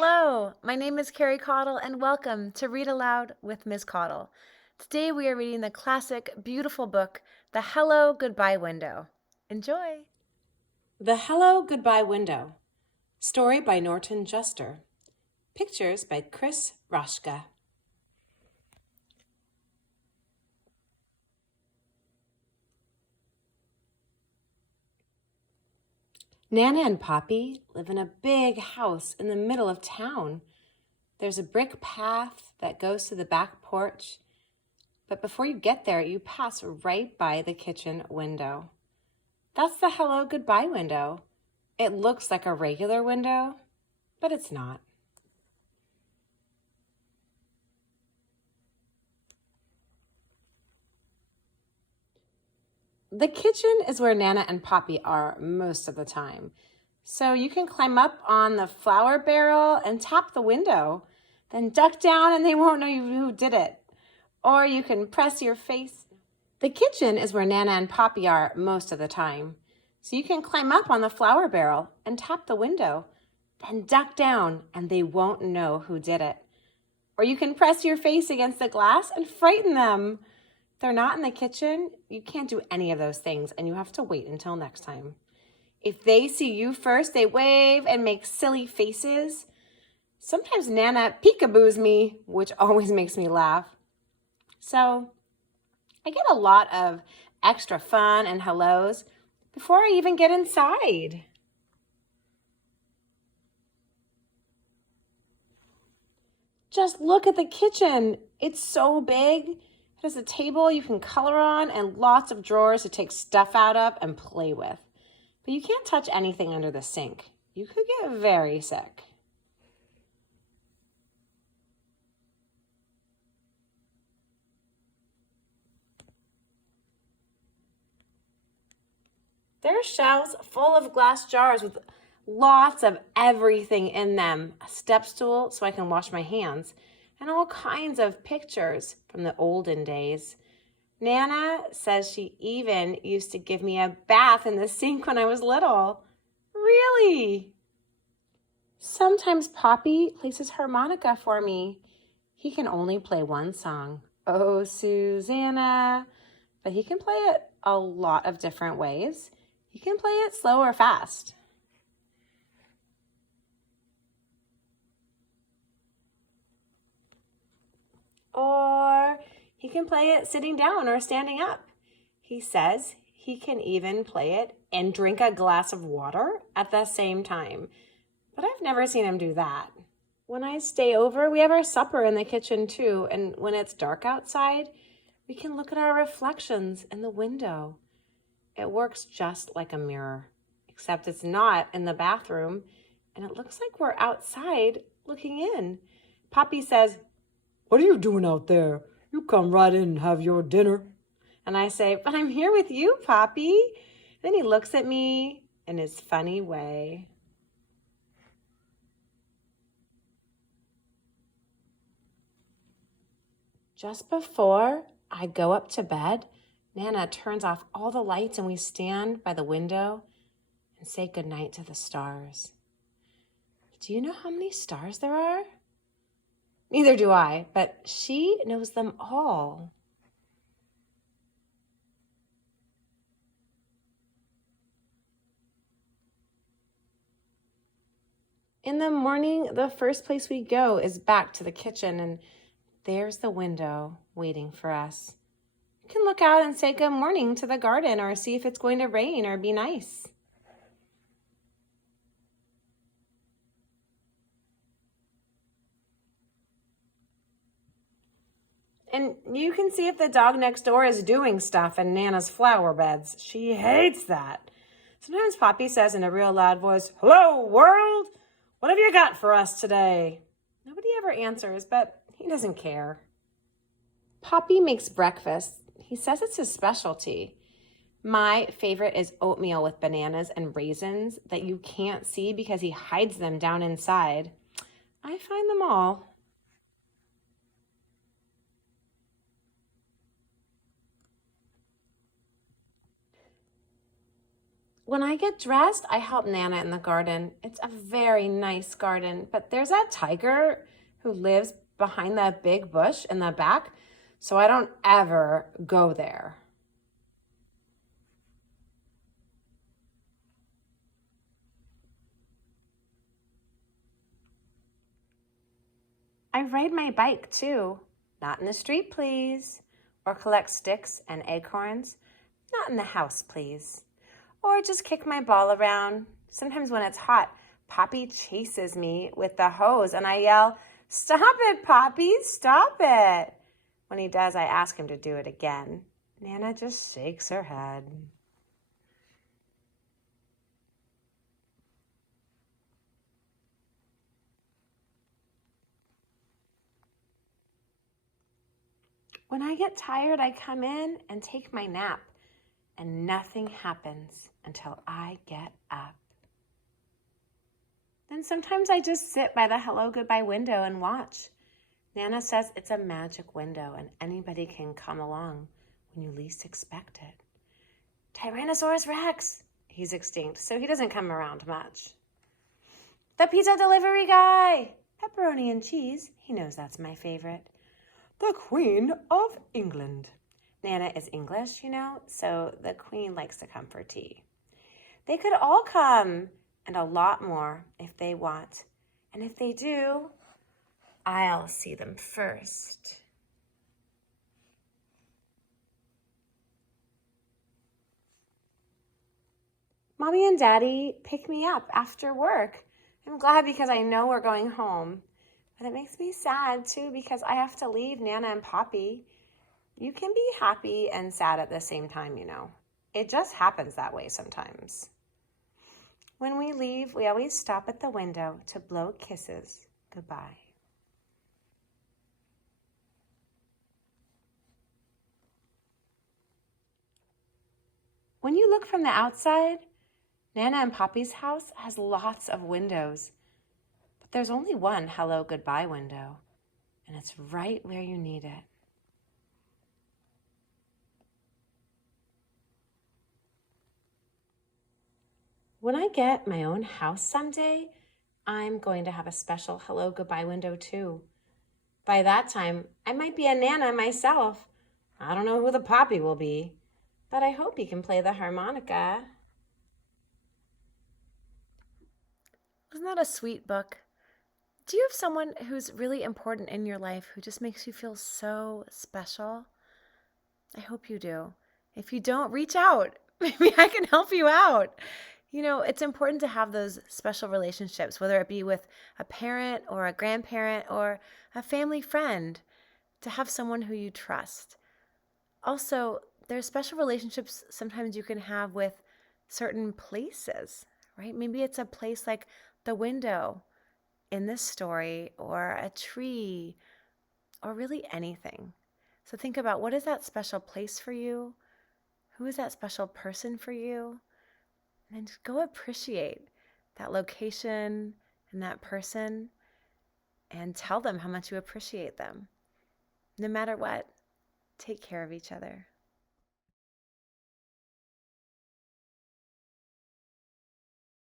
Hello, my name is Carrie Caudle and welcome to Read Aloud with Ms. Caudle. Today we are reading the classic, beautiful book, The Hello Goodbye Window. Enjoy! The Hello Goodbye Window. Story by Norton Juster. Pictures by Chris Raschka. Nana and Poppy live in a big house in the middle of town. There's a brick path that goes to the back porch, but before you get there, you pass right by the kitchen window. That's the Hello Goodbye window. It looks like a regular window, but it's not. The kitchen is where Nana and Poppy are most of the time. So you can climb up on the flour barrel and tap the window, then duck down and they won't know who did it. Or you can press your face. The kitchen is where Nana and Poppy are most of the time. So you can climb up on the flour barrel and tap the window, then duck down and they won't know who did it. Or you can press your face against the glass and frighten them. If they're not in the kitchen, you can't do any of those things and you have to wait until next time. If they see you first, they wave and make silly faces. Sometimes Nana peekaboos me, which always makes me laugh. So I get a lot of extra fun and hellos before I even get inside. Just look at the kitchen. It's so big. It has a table you can color on and lots of drawers to take stuff out of and play with. But you can't touch anything under the sink. You could get very sick. There are shelves full of glass jars with lots of everything in them. A step stool so I can wash my hands, and all kinds of pictures from the olden days. Nana says she even used to give me a bath in the sink when I was little. Really? Sometimes Poppy plays his harmonica for me. He can only play one song, Oh, Susanna, but he can play it a lot of different ways. He can play it slow or fast. Or he can play it sitting down or standing up. He says he can even play it and drink a glass of water at the same time. But I've never seen him do that. When I stay over, we have our supper in the kitchen too. And when it's dark outside, we can look at our reflections in the window. It works just like a mirror, except it's not in the bathroom. And it looks like we're outside looking in. Poppy says, "What are you doing out there? You come right in and have your dinner." and I say, "But I'm here with you, Poppy." Then he looks at me in his funny way. Just before I go up to bed, Nana turns off all the lights and we stand by the window and say goodnight to the stars. Do you know how many stars there are? Neither do I, but she knows them all. In the morning, the first place we go is back to the kitchen, and there's the window waiting for us. You can look out and say good morning to the garden or see if it's going to rain or be nice. And you can see if the dog next door is doing stuff in Nana's flower beds. She hates that. Sometimes Poppy says in a real loud voice, "Hello, world! What have you got for us today?" Nobody ever answers, but he doesn't care. Poppy makes breakfast. He says it's his specialty. My favorite is oatmeal with bananas and raisins that you can't see because he hides them down inside. I find them all. When I get dressed, I help Nana in the garden. It's a very nice garden, but there's that tiger who lives behind that big bush in the back, so I don't ever go there. I ride my bike too. Not in the street, please. Or collect sticks and acorns. Not in the house, please. Or just kick my ball around. Sometimes when it's hot, Poppy chases me with the hose and I yell, "Stop it, Poppy, stop it." When he does, I ask him to do it again. Nana just shakes her head. When I get tired, I come in and take my nap, and nothing happens until I get up. Then sometimes I just sit by the hello goodbye window and watch. Nana says it's a magic window and anybody can come along when you least expect it. Tyrannosaurus Rex, he's extinct, so he doesn't come around much. The pizza delivery guy, pepperoni and cheese, he knows that's my favorite. The Queen of England. Nana is English, so the Queen likes to come for tea. They could all come, and a lot more if they want. And if they do, I'll see them first. Mommy and Daddy pick me up after work. I'm glad because I know we're going home. But it makes me sad too because I have to leave Nana and Poppy. You can be happy and sad at the same time, It just happens that way sometimes. When we leave, we always stop at the window to blow kisses goodbye. When you look from the outside, Nana and Poppy's house has lots of windows. But there's only one hello goodbye window, and it's right where you need it. When I get my own house someday, I'm going to have a special hello goodbye window too. By that time, I might be a Nana myself. I don't know who the Poppy will be, but I hope he can play the harmonica. Isn't that a sweet book? Do you have someone who's really important in your life who just makes you feel so special? I hope you do. If you don't, reach out. Maybe I can help you out. It's important to have those special relationships, whether it be with a parent or a grandparent or a family friend, to have someone who you trust. Also, there's special relationships sometimes you can have with certain places, right? Maybe it's a place like the window in this story, or a tree, or really anything. So think about, what is that special place for you? Who is that special person for you? And then just go appreciate that location and that person and tell them how much you appreciate them. No matter what, take care of each other.